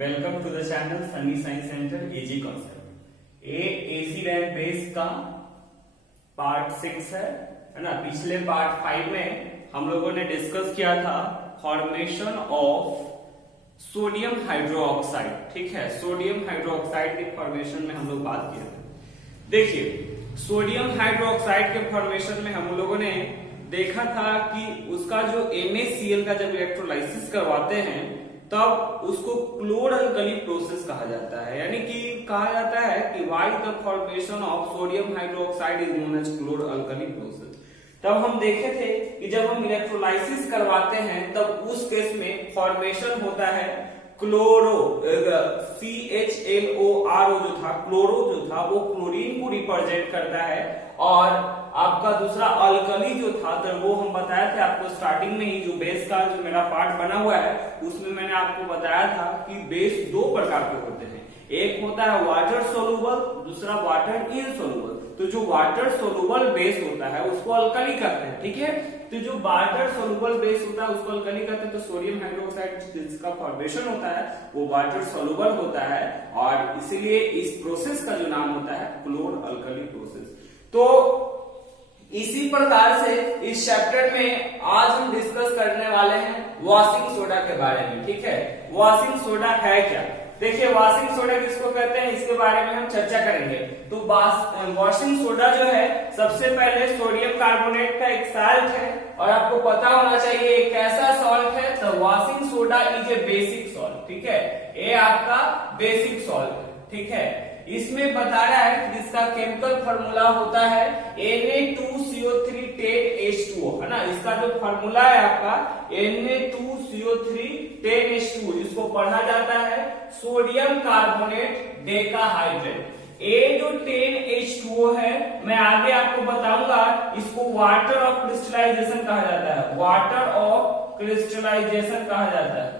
Welcome to the channel Sunny Science Centre easy concept. Acid and base का part 6 है ना। पिछले part 5 में हम लोगों ने डिस्कस किया था फॉर्मेशन ऑफ सोडियम हाइड्रोक्साइड। ठीक है, सोडियम हाइड्रोक्साइड के फॉर्मेशन में हम लोग बात किए थे। देखिए, सोडियम हाइड्रोक्साइड के फॉर्मेशन में हम लोगों ने देखा था कि उसका जो NaCl का जब इलेक्ट्रोलाइसिस करवाते हैं तब उसको क्लोर अल्कली प्रोसेस कहा जाता है। यानी कि कहा जाता है कि why the formation of sodium hydroxide is known as chlor alkali process. तब हम देखे थे कि जब हम इलेक्ट्रोलाइसिस करवाते हैं तब उस केस में फॉर्मेशन होता है क्लोरो, CHLORO जो था, क्लोरो जो था वो क्लोरीन को रिप्रेजेंट करता है। और आपका दूसरा अल्कली जो था तो वो हम बताया थे आपको स्टार्टिंग में ही, जो बेस का जो मेरा पार्ट बना हुआ है उसमें मैंने आपको बताया था कि बेस दो प्रकार के होते हैं। एक होता है वाटर सोलुबल, दूसरा वाटर इनसोलुबल। तो जो वाटर सोलुबल बेस होता है उसको अल्कली कहते हैं। ठीक है, तो जो वाटर सोलुबल बेस होता है उसको अल्कली कहते हैं। तो सोडियम हाइड्रोक्साइड जिसका फॉर्मेशन होता है वो वाटर सोलुबल होता है और इसीलिए इस प्रोसेस का जो नाम होता है क्लोर अल्कली प्रोसेस। तो इसी प्रकार से इस चैप्टर में आज हम डिस्कस करने वाले हैं वॉशिंग सोडा के बारे में। ठीक है, वॉशिंग सोडा है क्या? देखिए, वॉशिंग सोडा किसको कहते हैं इसके बारे में हम चर्चा करेंगे। तो वॉशिंग सोडा जो है सबसे पहले सोडियम कार्बोनेट का एक साल्ट है और आपको पता होना चाहिए एक कैसा सॉल्ट है। तो washing soda is a basic salt. ठीक है, ये आपका बेसिक सॉल्ट है। ठीक है, इसमें बता रहा है कि इसका केमिकल फॉर्मूला होता है Na2CO3 10H2O, है ना। इसका जो फॉर्मूला है आपका Na2CO3 10H2O, जिसको पढ़ा जाता है सोडियम कार्बोनेट डेकाहाइड्रेट। ये जो 10H2O है मैं आगे आपको बताऊंगा, इसको वाटर ऑफ क्रिस्टलाइजेशन कहा जाता है। वाटर ऑफ क्रिस्टलाइजेशन कहा जाता है।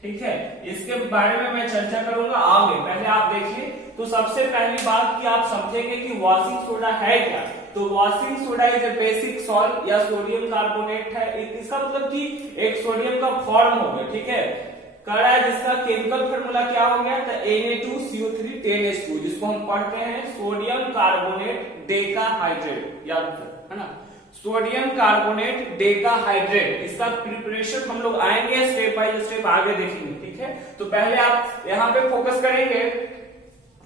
ठीक है, इसके बारे में मैं चर्चा करूंगा आगे। पहले आप देखिए, तो सबसे पहली बात कि आप समझेंगे कि वॉशिंग सोडा है क्या। तो washing soda is a basic salt या सोडियम कार्बोनेट है। इसका मतलब कि एक सोडियम का फॉर्म हो गया। ठीक है, कह रहा है जिसका केमिकल फॉर्मूला क्या हो गया, तो Na2CO3 10H2, जिसको हम पढ़ते हैं सोडियम कार्बोनेट डेकाहाइड्रेट, याद है ना, सोडियम कार्बोनेट डेकाहाइड्रेट। इसका प्रिपरेशन हम लोग आएंगे स्टेप बाय स्टेप आगे देखेंगे। ठीक है, तो पहले आप यहाँ पे फोकस करेंगे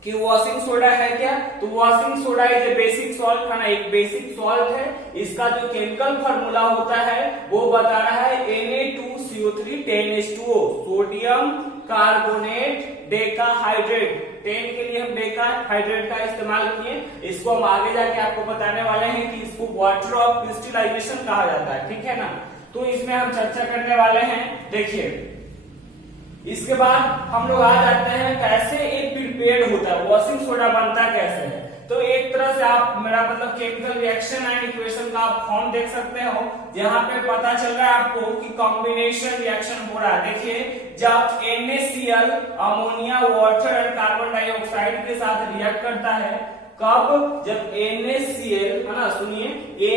कि वॉशिंग सोडा है क्या। तो washing soda is a basic salt, है ना, एक बेसिक सॉल्ट है। इसका जो केमिकल फॉर्मूला होता है वो बता रहा है Na2CO3 10H2O, sodium carbonate decahydrate. 10 के लिए हम डेकाहाइड्रेट का इस्तेमाल किए। इसको हम आगे जाके आपको बताने वाले हैं कि इसको वाटर ऑफ क्रिस्टलाइजेशन कहा जाता है। ठीक है ना, तो इसमें हम चर्चा करने वाले हैं। देखिए, इसके बाद हम लोग आ जाते हैं कैसे एक प्रिपेयर्ड होता है, वॉशिंग सोडा बनता कैसे है। तो एक तरह से आप मेरा मतलब केमिकल रिएक्शन एंड इक्वेशन का आप फॉर्म देख सकते हो, जहां पे पता चल रहा है आपको कि कॉम्बिनेशन रिएक्शन हो रहा है। देखिए, जब NaCl ammonia water and carbon dioxide के साथ रिएक्ट करता है, कब? जब NaCl, है ना, सुनिए,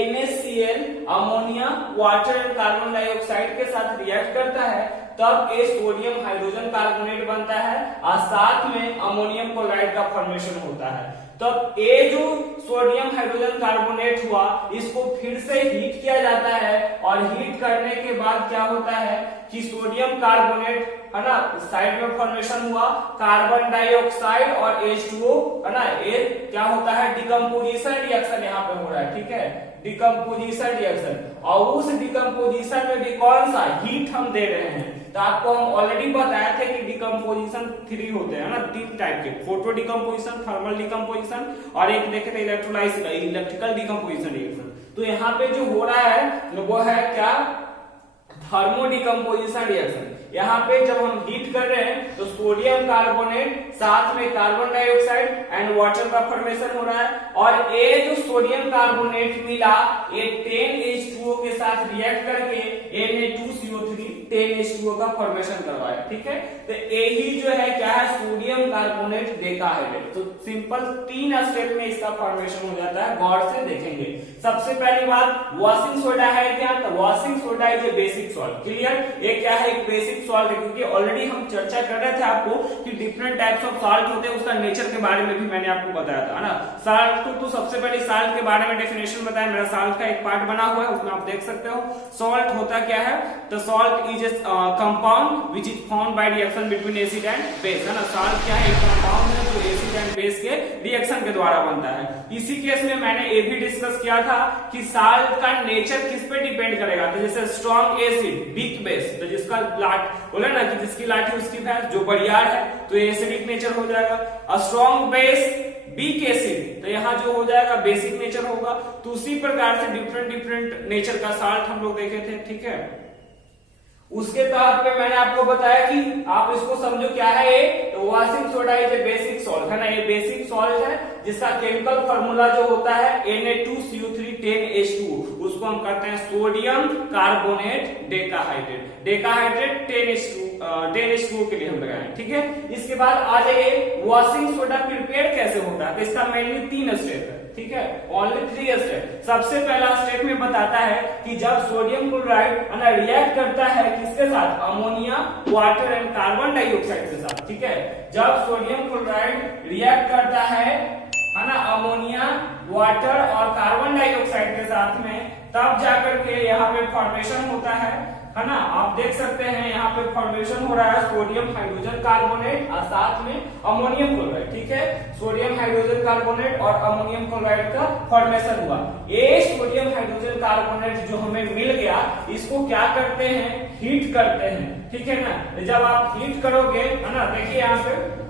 NaCl ammonia water and carbon dioxide के साथ रिएक्ट करता है तब ये सोडियम हाइड्रोजन कार्बोनेट बनता है और साथ में अमोनियम क्लोराइड का फॉर्मेशन होता है। तब ये जो सोडियम हाइड्रोजन कार्बोनेट हुआ इसको फिर से हीट किया जाता है और हीट करने के बाद क्या होता है कि सोडियम कार्बोनेट, है ना, साइड में फॉर्मेशन हुआ, कार्बन डाइऑक्साइड और H2O, है ना, ये क्या होता है डिकम्पोजिशन रिएक्शन यहाँ पे हो रहा है। ठीक है, डिकम्पोजिशन रिएक्शन, और उस डिकम्पोजिशन में भी कौन सा हीट हम दे रहे हैं। तो आपको हम ऑलरेडी बताया था कि डिकम्पोजिशन 3 होते हैं ना, 3 टाइप के, फोटो डिकम्पोजिशन, थर्मल डिकम्पोजिशन और एक देखे थे इलेक्ट्रोलाइसिस, इलेक्ट्रिकल डिकम्पोजिशन रिएक्शन। तो यहाँ पे जो हो रहा है वो है क्या, थर्मो डिकम्पोजिशन रिएक्शन। यहाँ पे जब हम हीट कर रहे हैं तो सोडियम कार्बोनेट साथ में कार्बन डाइऑक्साइड एंड वाटर का फॉर्मेशन हो रहा है और ये जो सोडियम कार्बोनेट मिला ये 10H2O के साथ रिएक्ट करके Na2CO3 10H2O का फॉर्मेशन करवाया। ठीक है, तो यही जो है क्या है, सोडियम कार्बोनेट डेकाहाइड्रेट। तो सिंपल 3 स्टेप में इसका फॉर्मेशन हो जाता है, गौर से देखेंगे। सबसे पहली बात, वॉशिंग सोडा है क्या, तो washing soda is a basic salt. Clear, ये क्या है, एक बेसिक बेसिक सॉल्ट है, क्योंकि ऑलरेडी हम चर्चा कर रहे थे आपको कि डिफरेंट टाइप्स ऑफ सॉल्ट होते हैं, उसका नेचर के बारे में भी मैंने आपको बताया था, है ना। साल्ट तो सबसे पहले साल्ट के बारे में डेफिनेशन बताया, मेरा साल्ट का एक पार्ट बना हुआ है, उसमें आप देख सकते हो। सॉल्ट होता क्या है, तो salt is a compound which is formed by reaction between acid and base, है ना। सॉल्ट क्या है, एक कंपाउंड है जो एसिड एंड बेस के रिएक्शन के द्वारा बनता है। इसी केस में मैंने ये भी डिस्कस किया था कि साल्ट का नेचर किस पे डिपेंड करेगा, तो जैसे स्ट्रॉन्ग एसिड वीक बेस, तो जिसका लाट बोले ना कि जिसकी लाठी उसकी भैंस, जो बरियार है तो एसिडिक नेचर हो जाएगा। स्ट्रॉन्ग बेस वीक एसिड, तो यहाँ जो हो जाएगा बेसिक नेचर होगा। तो उसी प्रकार से डिफरेंट नेचर का साल्ट हम लोग देखे थे, ठीक है। उसके तहत पे मैंने आपको बताया कि आप इसको समझो क्या है, ये washing soda is a basic salt, है ना। ये बेसिक सॉल्ट है जिसका केमिकल फार्मूला जो होता है Na2CO310H2, उसको हम कहते हैं sodium carbonate decahydrate. Decahydrate 10H2 के लिए हम लगाए, ठीक है। इसके बाद आ जाइए वॉशिंग सोडा प्रिपेयर कैसे होता है, तो इसका मेनली 3 स्टेप है, ठीक है, ओनली 3 स्टेप। सबसे पहला स्टेप में बताता है कि जब सोडियम क्लोराइड रिएक्ट करता है किसके साथ, ammonia, water and carbon dioxide के साथ, ठीक है। जब सोडियम क्लोराइड रिएक्ट करता है ना, अमोनिया, वाटर और कार्बन डाइऑक्साइड के साथ में, तब जाकर के यहाँ पे फॉर्मेशन होता है ना। आप देख सकते हैं यहाँ पे फॉर्मेशन हो रहा है सोडियम हाइड्रोजन कार्बोनेट और साथ में अमोनियम क्लोराइड, ठीक है। सोडियम हाइड्रोजन कार्बोनेट और अमोनियम क्लोराइड का फॉर्मेशन हुआ। ये सोडियम हाइड्रोजन कार्बोनेट जो हमें मिल गया, इसको क्या करते हैं, हीट करते हैं, ठीक है ना। जब आप हीट करोगे, है ना, देखिए यहाँ पे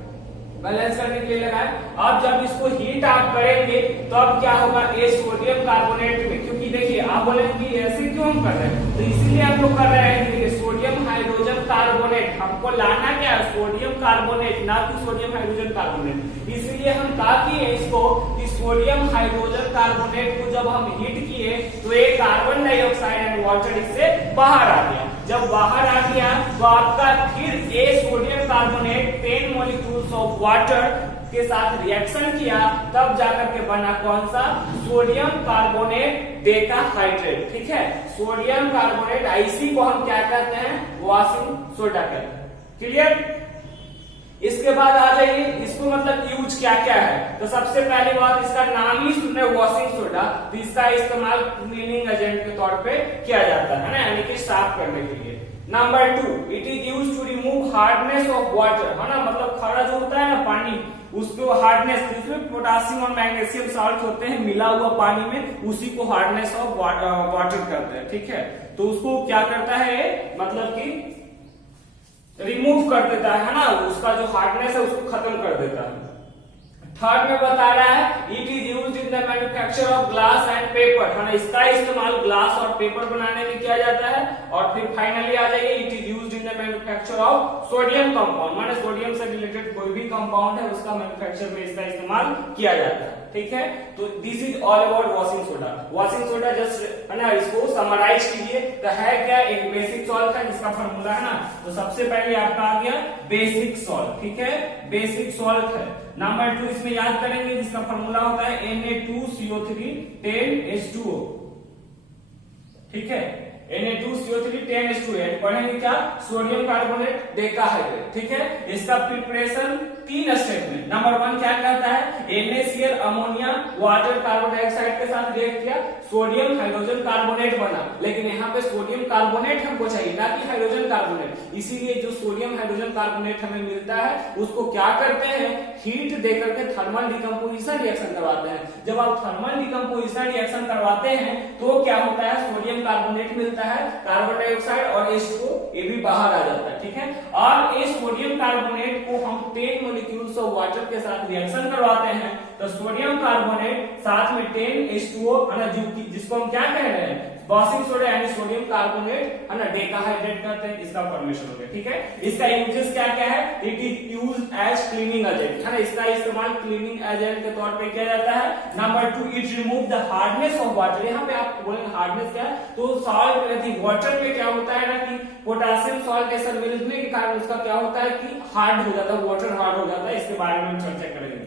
बैलेंस करने के लिए लगाए। अब जब इसको हीट आप करेंगे तो अब क्या होगा, ये सोडियम कार्बोनेट में, क्योंकि देखिए आप बोलेंगे कि ऐसे क्यों हम कर रहे हैं, तो इसीलिए हम लोग कर रहे हैं कि सोडियम हाइड्रोजन कार्बोनेट हमको लाना क्या है, सोडियम कार्बोनेट, ना कि सोडियम हाइड्रोजन कार्बोनेट। इसीलिए हम कहा किए इसको कि सोडियम हाइड्रोजन कार्बोनेट को जब हम हीट किए तो ये कार्बन डाइऑक्साइड एंड वाटर इससे बाहर आ गया। जब बाहर आ गया तो आपका फिर ये sodium carbonate 10 molecules of water के साथ रिएक्शन किया, तब जाकर के बना कौन सा, सोडियम कार्बोनेट डेकाहाइड्रेट, ठीक है। सोडियम कार्बोनेट, इसी को हम क्या कहते हैं, वॉशिंग सोडा कहते हैं, क्लियर। इसके बाद आ जाइए इसको मतलब यूज क्या क्या है, तो सबसे पहली बात इसका नाम ही सुन रहे वॉशिंग सोडा, तो इसका इस्तेमाल क्लीनिंग एजेंट के तौर पे किया जाता है ना, यानी कि साफ करने के लिए। Number 2, it is use to remove hardness of water, है ना, मतलब खारा जो होता है ना पानी, उसको हार्डनेस, जिसमें पोटासियम और मैग्नीशियम साल्ट होते हैं मिला हुआ पानी में, उसी को हार्डनेस ऑफ वाटर करते हैं, ठीक है। तो उसको क्या करता है, मतलब कि रिमूव कर देता है ना, उसका जो हार्डनेस है उसको खत्म कर देता है। थर्ड में बता रहा है it is used in the manufacture of glass and paper, है ना, इसका इस्तेमाल ग्लास और पेपर बनाने में किया जाता है। और फिर फाइनली आ जाइए it is used in the manufacture of sodium compound, माने सोडियम से रिलेटेड कोई भी कंपाउंड है उसका मैन्युफैक्चर में इसका इस्तेमाल किया जाता है, ठीक है। तो this is all about washing soda. Washing soda just, है ना, इसको समराइज कीजिए तो है क्या, एक बेसिक सॉल्ट है जिसका फॉर्मूला है ना, तो सबसे पहले आपका आ गया बेसिक सॉल्ट, ठीक है, बेसिक सॉल्ट है। नंबर 2 इसमें याद करेंगे जिसका फॉर्मूला होता है Na2CO310H2O, ठीक है, Na2CO310H2O, पढ़ेंगे क्या, सोडियम कार्बोनेट डेकाहाइड्रेट, ठीक है। इसका प्रिपरेशन 3 स्टेप में। नंबर 1 क्या कहता है, NaCl ammonia water carbon dioxide के साथ रिएक्ट किया, सोडियम हाइड्रोजन कार्बोनेट बना, लेकिन यहाँ पे सोडियम कार्बोनेट हमको चाहिए ना कि हाइड्रोजन कार्बोनेट, इसीलिए जो सोडियम हाइड्रोजन कार्बोनेट हमें मिलता है उसको क्या करते हैं, हीट देकर के थर्मल डिकम्पोजिशन रिएक्शन करवाते हैं। जब आप थर्मल डिकम्पोजिशन रिएक्शन करवाते हैं तो क्या होता है, सोडियम कार्बोनेट मिलता है, कार्बन डाइऑक्साइड और H2O ये भी बाहर आ जाता है, ठीक है। और इस सोडियम कार्बोनेट को हम 10 मॉलिक्यूल्स ऑफ वाटर के साथ रिएक्शन करवाते हैं, तो सोडियम कार्बोनेट साथ में 10H2O, है ना, जिसको हम क्या कह रहे हैं, वॉशिंग सोडा यानी सोडियम कार्बोनेट, है ना, डेकाहाइड्रेट करते हैं, इसका फॉर्मेशन हो गया, ठीक है। इसका यूजेस क्या क्या है, it is used as cleaning agent, है ना, इसका इस्तेमाल क्लीनिंग एजेंट के तौर पे किया जाता है। Number 2, it remove the hardness of water, यहाँ पे आप बोलेंगे हार्डनेस क्या है, तो सॉल्ट वाटर में क्या होता है ना कि पोटासियम सॉल्ट के साथ मिलने के कारण उसका क्या होता है कि हार्ड हो जाता है, वाटर हार्ड हो जाता है, इसके बारे में हम चर्चा करेंगे।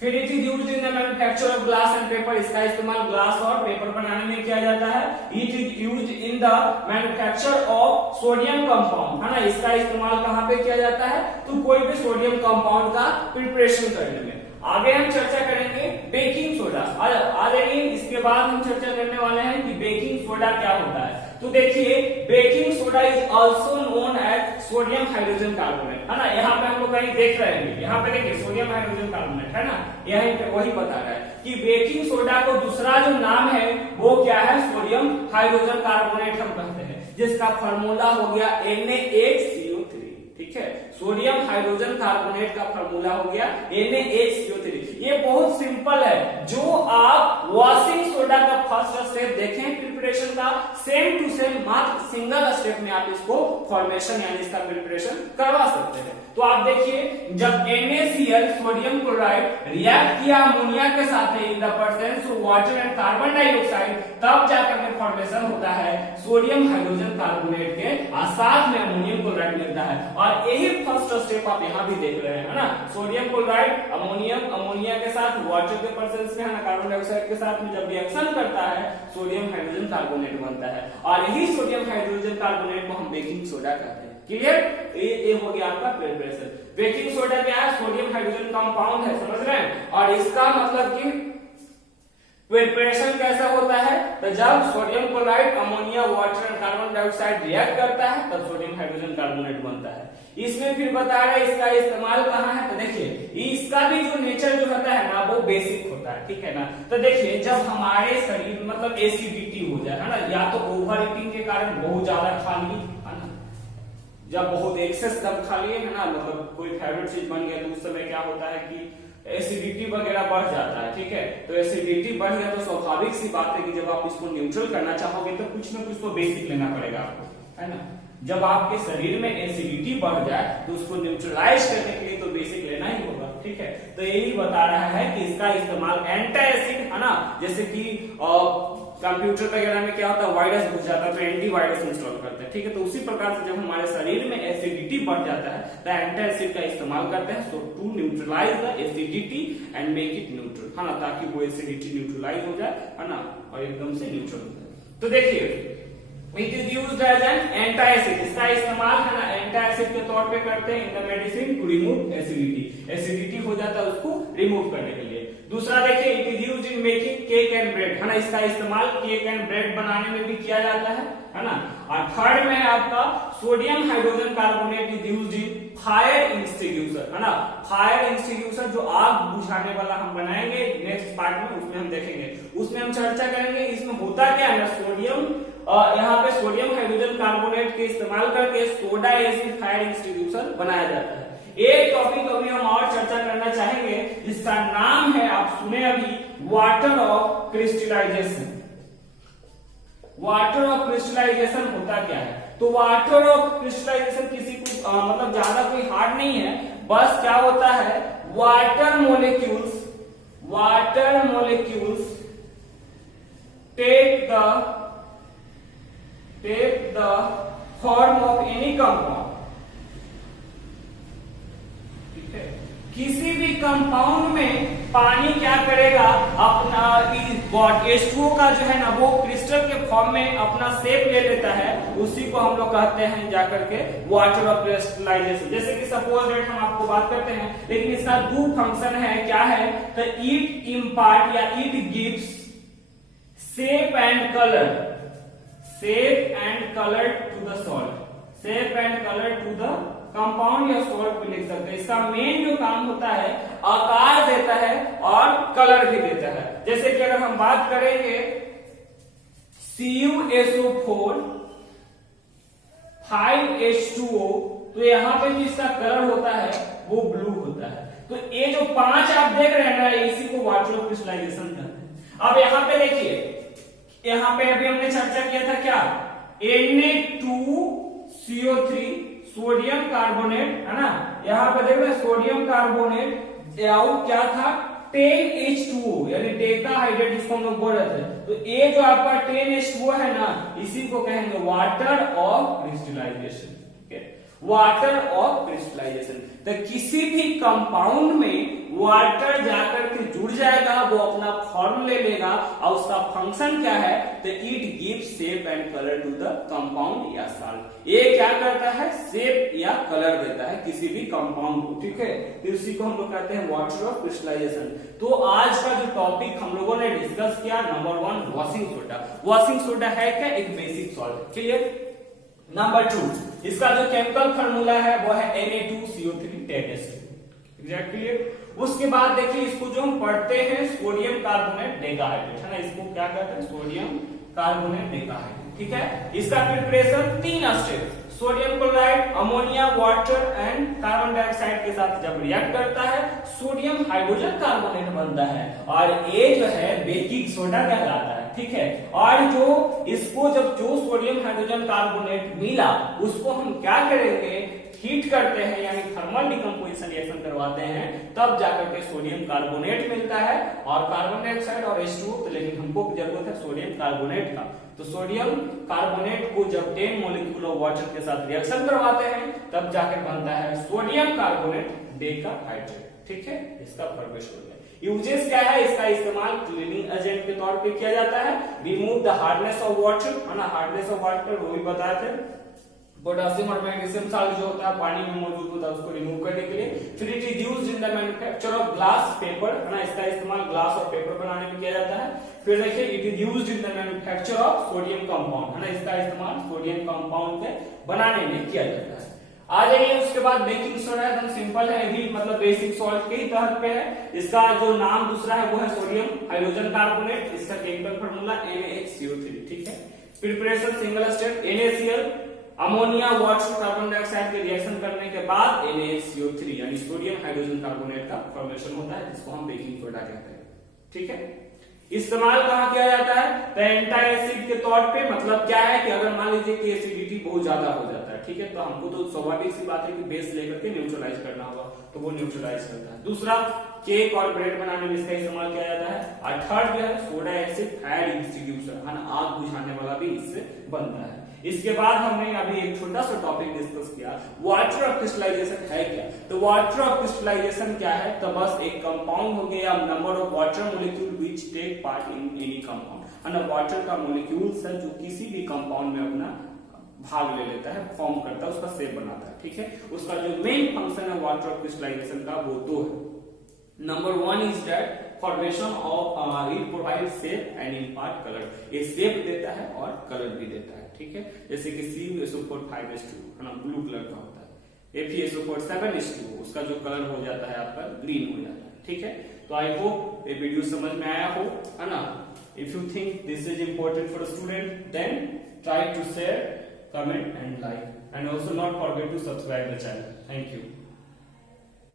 फिर it is used in the manufacture of glass and paper, इसका इस्तेमाल ग्लास और पेपर बनाने में किया जाता है। It is used in the manufacture of sodium compound, है ना, इसका इस्तेमाल कहां पे किया जाता है, तो कोई भी सोडियम कंपाउंड का प्रिपरेशन करने में। आगे हम चर्चा करेंगे बेकिंग सोडा। आ जाइए, इसके बाद हम चर्चा करने वाले हैं कि बेकिंग सोडा क्या होता है। तो देखिए, baking soda is also known as sodium hydrogen carbonate, है ना, यहाँ पे हम लोग कहीं देख रहे हैं, यहाँ पे देखिए सोडियम हाइड्रोजन कार्बोनेट, है ना, यहीं पे वही बता रहा है कि बेकिंग सोडा को दूसरा जो नाम है वो क्या है, सोडियम हाइड्रोजन कार्बोनेट हम कहते हैं, जिसका फार्मूला हो गया Na8CO3। ठीक है, सोडियम हाइड्रोजन कार्बोनेट का फार्मूला हो गया Na8CO3। ये बहुत सिंपल है, जो आप वॉशिंग सोडा का फर्स्ट स्टेप देखें प्रिपरेशन का, सेम टू सेम मात्र सिंगल स्टेप में आप इसको फॉर्मेशन यानी इसका प्रिपरेशन करवा सकते हैं। तो आप देखिए, जब NaCl सोडियम क्लोराइड रिएक्ट किया अमोनिया के साथ in the presence of water and carbon dioxide, तब जाकर के फॉर्मेशन होता है सोडियम हाइड्रोजन कार्बोनेट के, और साथ में अमोनियम क्लोराइड मिलता है। और यही फर्स्ट स्टेप आप यहाँ भी देख रहे हैं, है ना, सोडियम क्लोराइड अमोनिया के साथ वाटर के प्रेजेंस में, है ना, कार्बन डाइऑक्साइड के साथ में जब रिएक्शन करता है सोडियम हाइड्रोजन कार्बोनेट बनता है, और यही सोडियम हाइड्रोजन कार्बोनेट को हम बेकिंग सोडा कहते हैं। क्लियर, ये हो गया आपका प्रिपरेशन। बेकिंग सोडा क्या है, सोडियम हाइड्रोजन कंपाउंड है, समझ रहे हैं, और इसका मतलब कि प्रिपरेशन कैसा होता है, तो जब sodium chloride ammonia water and carbon dioxide react करता है तब सोडियम हाइड्रोजन कार्बोनेट बनता है। इसमें फिर बता रहे हैं इसका इस्तेमाल कहाँ है, तो देखिए इसका भी जो नेचर जो होता है ना वो बेसिक होता है, ठीक है ना। तो देखिए, जब हमारे शरीर मतलब एसिडिटी हो जाए, है ना, या तो ओवर ईटिंग के कारण बहुत ज्यादा खा ली, है ना, जब बहुत एक्सेस दम खा लिए, है ना, मतलब कोई फेवरेट चीज बन गया, तो उस समय क्या होता है कि एसिडिटी वगैरह बढ़ जाता है, ठीक है। तो एसिडिटी बढ़ गया तो स्वाभाविक सी बात है कि जब आप इसको न्यूट्रल करना चाहोगे तो कुछ ना कुछ तो बेसिक लेना पड़ेगा आपको, है ना। जब आपके शरीर में एसिडिटी बढ़ जाए तो उसको न्यूट्रलाइज करने के लिए तो बेसिक लेना ही होगा, ठीक है। तो यही बता रहा है कि इसका इस्तेमाल एंटी एसिड, है ना, जैसे कि कंप्यूटर वगैरह में क्या होता है, वायरस घुस जाता है तो एंटीवायरस इंस्टॉल करते हैं, ठीक है। तो उसी प्रकार से जब हमारे शरीर में एसिडिटी बढ़ जाता है तो एंटी एसिड का इस्तेमाल करते हैं, so to neutralize the acidity and make it neutral, है ना, ताकि वो एसिडिटी न्यूट्रलाइज हो जाए, है ना, और एकदम से न्यूट्रल हो जाए। तो देखिए, it is used as an anti acid, इसका इस्तेमाल, है ना, एंटी एसिड के तौर पे करते हैं in the medicine to remove acidity, acidity हो जाता है उसको रिमूव करने के लिए। दूसरा देखिए, it is used in making cake and bread, है ना, इसका इस्तेमाल केक एंड ब्रेड बनाने में भी किया जाता है ना। और थर्ड में है आपका sodium hydrogen carbonate is used in fire extinguisher, है ना, फायर एक्सटिंग्विशर जो आग बुझाने वाला हम बनाएंगे नेक्स्ट पार्ट में, उसमें हम देखेंगे, उसमें हम चर्चा करेंगे इसमें होता क्या है ना, सोडियम यहाँ पे सोडियम हाइड्रोजन कार्बोनेट के इस्तेमाल करके सोडा एसिड फायर एक्सटिंग्विशर बनाया जाता है। एक टॉपिक अभी हम और चर्चा करना चाहेंगे जिसका नाम है, आप सुने अभी, water of crystallisation. Water of crystallisation होता क्या है, तो वाटर ऑफ क्रिस्टलाइजेशन किसी को मतलब ज्यादा कोई हार्ड नहीं है, बस क्या होता है, water molecules take the form of any compound, ठीक है। किसी भी कंपाउंड में पानी क्या करेगा, अपना H2O का जो है ना वो क्रिस्टल के फॉर्म में अपना शेप ले लेता है, उसी को हम लोग कहते हैं जाकर के वाटर ऑफ क्रिस्टलाइजेशन। जैसे कि सपोज दैट हम आपको बात करते हैं, लेकिन इसका दो फंक्शन है, क्या है, तो इट इम्पार्ट या it gives shape and colour to the salt, shape and colour to the compound या सॉल्ट भी लिख सकते हैं। इसका मेन जो काम होता है, आकार देता है और कलर भी देता है। जैसे कि अगर हम बात करेंगे CuSO4 5H2O, तो यहाँ पे जो इसका कलर होता है वो ब्लू होता है। तो ये जो 5 आप देख रहे हैं ना, इसी को वाटर ऑफ क्रिस्टलाइजेशन कहते हैं। अब यहाँ पे देखिए, यहाँ पे अभी हमने चर्चा किया था क्या, Na2CO3 सोडियम कार्बोनेट, है ना, यहाँ पे देख रहे हैं सोडियम कार्बोनेट, क्या था, 10H2O यानी टेट्राहाइड्रेट जिसको हम लोग बोल रहे थे। तो ये जो आपका 10H2O है ना, इसी को कहेंगे water of crystallisation, water of crystallisation. तो किसी भी कंपाउंड में वाटर जाकर के जुड़ जाएगा, वो अपना फॉर्म ले लेगा और उसका फंक्शन क्या है, तो it gives shape and colour to the compound या सॉल्ट। ये क्या करता है, शेप या कलर देता है किसी भी कंपाउंड को, ठीक है। तो इसी को हम लोग कहते हैं वाटर ऑफ क्रिस्टलाइजेशन। तो आज का जो टॉपिक हम लोगों ने डिस्कस किया, number 1 washing soda. Washing soda है क्या, एक बेसिक सॉल्ट, क्लियर। नंबर 2 इसका जो केमिकल फार्मूला है वो है Na2CO3 एग्जैक्टली। उसके बाद देखिए इसको जो हम पढ़ते हैं सोडियम कार्बोनेट डेकाहाइड्रेट, है ना, इसको क्या कहते हैं, सोडियम कार्बोनेट डेकाहाइड्रेट, ठीक है। इसका preparation 3 step, sodium chloride, ammonia water and carbon dioxide के साथ जब रिएक्ट करता है सोडियम हाइड्रोजन कार्बोनेट बनता है, और ये जो है बेकिंग सोडा कहलाता है, ठीक है। और जो इसको जब जो सोडियम हाइड्रोजन कार्बोनेट मिला उसको हम क्या करेंगे, हीट करते हैं, यानी थर्मल डिकम्पोजिशन रिएक्शन करवाते हैं, तब जाकर के सोडियम कार्बोनेट मिलता है और कार्बन डाइऑक्साइड और H2O, तो लेकिन हमको जरूरत है सोडियम कार्बोनेट का। तो सोडियम कार्बोनेट को जब 10 मोलिक्यूल ऑफ वाटर के साथ रिएक्शन करवाते हैं तब जाकर बनता है सोडियम कार्बोनेट डेकाहाइड्रेट, ठीक है। इसका फॉर्मेशन है। यूजेस क्या है, इसका इस्तेमाल क्लीनिंग एजेंट के तौर पे किया जाता है, remove the hardness of water, है ना, हार्डनेस ऑफ वाटर वो भी बताए थे। पोटेशियम और मैग्नीशियम साल्ट जो होता है पानी में मौजूद होता है उसको रिमूव करने के लिए। फिर it is used in the manufacture of glass paper, है ना, इसका इस्तेमाल ग्लास और पेपर बनाने में किया जाता है। फिर देखिए it is used in the manufacture of sodium compound, है ना, इसका इस्तेमाल सोडियम कंपाउंड के बनाने में किया जाता है। आ जाइए उसके बाद बेकिंग सोडा, एकदम सिंपल है, भी मतलब बेसिक सॉल्ट के ही तहत पे है। इसका जो नाम दूसरा है वो है सोडियम हाइड्रोजन कार्बोनेट, इसका केमिकल फार्मूला NaHCO3, ठीक है। Preparation single step, NaCl, ammonia water carbon dioxide के रिएक्शन करने के बाद NaHCO3 यानी सोडियम हाइड्रोजन कार्बोनेट का फॉर्मेशन होता है, जिसको हम बेकिंग सोडा कहते हैं, ठीक है। इस्तेमाल कहाँ किया जाता है, तो एंटी एसिड के तौर पे, मतलब क्या है कि अगर मान लीजिए कि एसिडिटी बहुत ज्यादा हो जाता है, ठीक है, तो हमको तो स्वाभाविक सी बात है कि बेस लेकर के न्यूट्रलाइज करना होगा, तो वो न्यूट्रलाइज करता है। दूसरा केक और ब्रेड बनाने में इसका इस्तेमाल किया जाता है। और थर्ड जो है सोडा एसिड फायर एक्सटिंग्विशर, है ना, आग बुझाने वाला भी इससे बनता है। इसके बाद हमने अभी एक छोटा सा टॉपिक डिस्कस किया, वाटर ऑफ क्रिस्टलाइजेशन है क्या। तो वाटर ऑफ क्रिस्टलाइजेशन क्या है, तो बस एक कंपाउंड हो गया, number of water molecule which take part in any compound, है ना, वाटर का मॉलिक्यूल्स है जो किसी भी कंपाउंड में अपना भाग ले लेता है, फॉर्म करता है, उसका शेप बनाता है, ठीक है। उसका जो मेन फंक्शन है वाटर ऑफ क्रिस्टलाइजेशन का वो तो है, number 1 is that formation of it provide shape and impart colour, ये शेप देता है और कलर भी देता है, ठीक है। जैसे कि CuSO4 5H2, है ना, ब्लू कलर का होता है, FeSO4 7H2, उसका जो कलर हो जाता है आपका ग्रीन हो जाता है, ठीक है। तो आई होप ये वीडियो समझ में आया हो, है ना। If you think this is important for student then try to share, comment and like, and also not forget to subscribe the channel. Thank you.